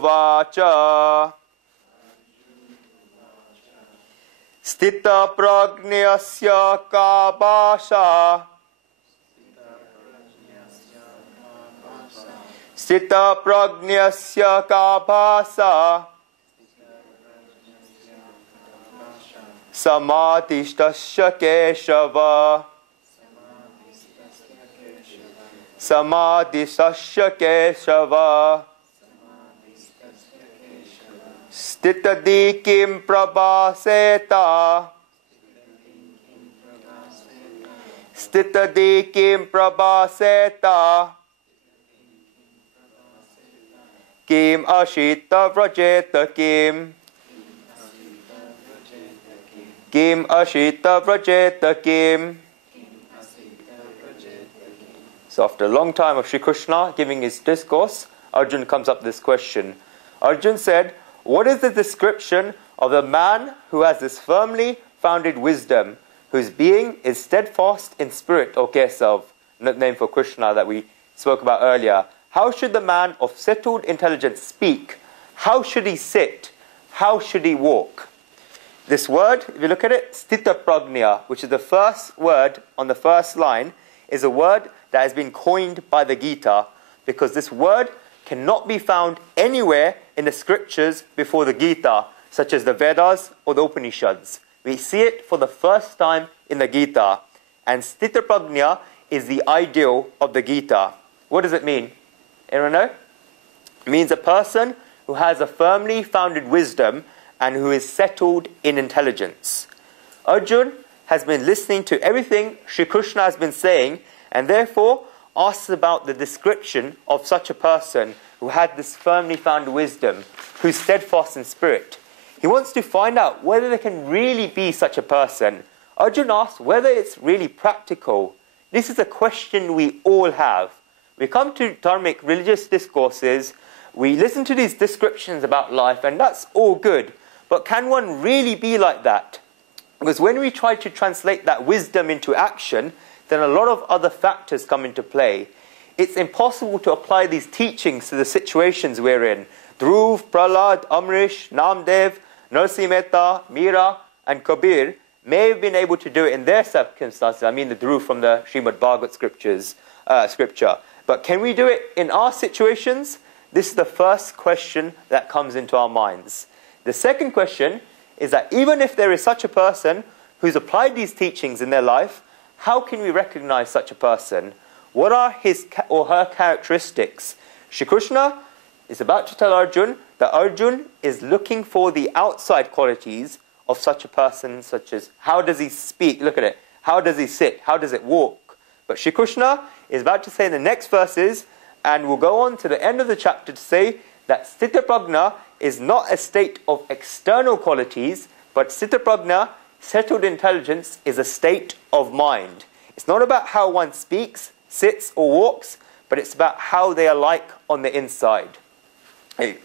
Vacha Stita Prajnasya Ka Bhasha Stita Prajnasya Ka Bhasha Samadhistasya Kesava Samadhistasya Kesava Stitadi Kim Prabhaseta Stitadi Kim Prabhaseta Kim Ashita Vrajeta Kim Kim Ashita Vrajeta Kim. So after a long time of Sri Krishna giving his discourse, Arjuna comes up with this question. Arjuna said, what is the description of the man who has this firmly founded wisdom, whose being is steadfast in spirit, or Kesava, name for Krishna that we spoke about earlier? How should the man of settled intelligence speak? How should he sit? How should he walk? This word, if you look at it, Stita Prajna, which is the first word on the first line, is a word that has been coined by the Gita, because this word cannot be found anywhere in the scriptures before the Gita, such as the Vedas or the Upanishads. We see it for the first time in the Gita. And Stita Prajna is the ideal of the Gita. What does it mean? Anyone know? It means a person who has a firmly founded wisdom and who is settled in intelligence. Arjuna has been listening to everything Sri Krishna has been saying, and therefore asks about the description of such a person who had this firmly founded wisdom, who's steadfast in spirit. He wants to find out whether there can really be such a person. Arjuna asks whether it's really practical. This is a question we all have. We come to dharmic religious discourses, we listen to these descriptions about life, and that's all good. But can one really be like that? Because when we try to translate that wisdom into action, then a lot of other factors come into play. It's impossible to apply these teachings to the situations we're in. Dhruv, Prahlad, Amrish, Namdev, Narsi Mehta, Meera, and Kabir may have been able to do it in their circumstances. I mean the Dhruv from the Srimad Bhagavad scripture. But can we do it in our situations? This is the first question that comes into our minds. The second question is that even if there is such a person who's applied these teachings in their life, how can we recognize such a person? What are his or her characteristics? Shri Krishna is about to tell Arjuna that Arjuna is looking for the outside qualities of such a person, such as how does he speak? Look at it. How does he sit? How does it walk? But Shri Krishna is about to say in the next verses, and we'll go on to the end of the chapter to say that Stita Prajna is not a state of external qualities, but Stita Prajna, settled intelligence, is a state of mind. It's not about how one speaks, sits or walks, but it's about how they are like on the inside. Hey,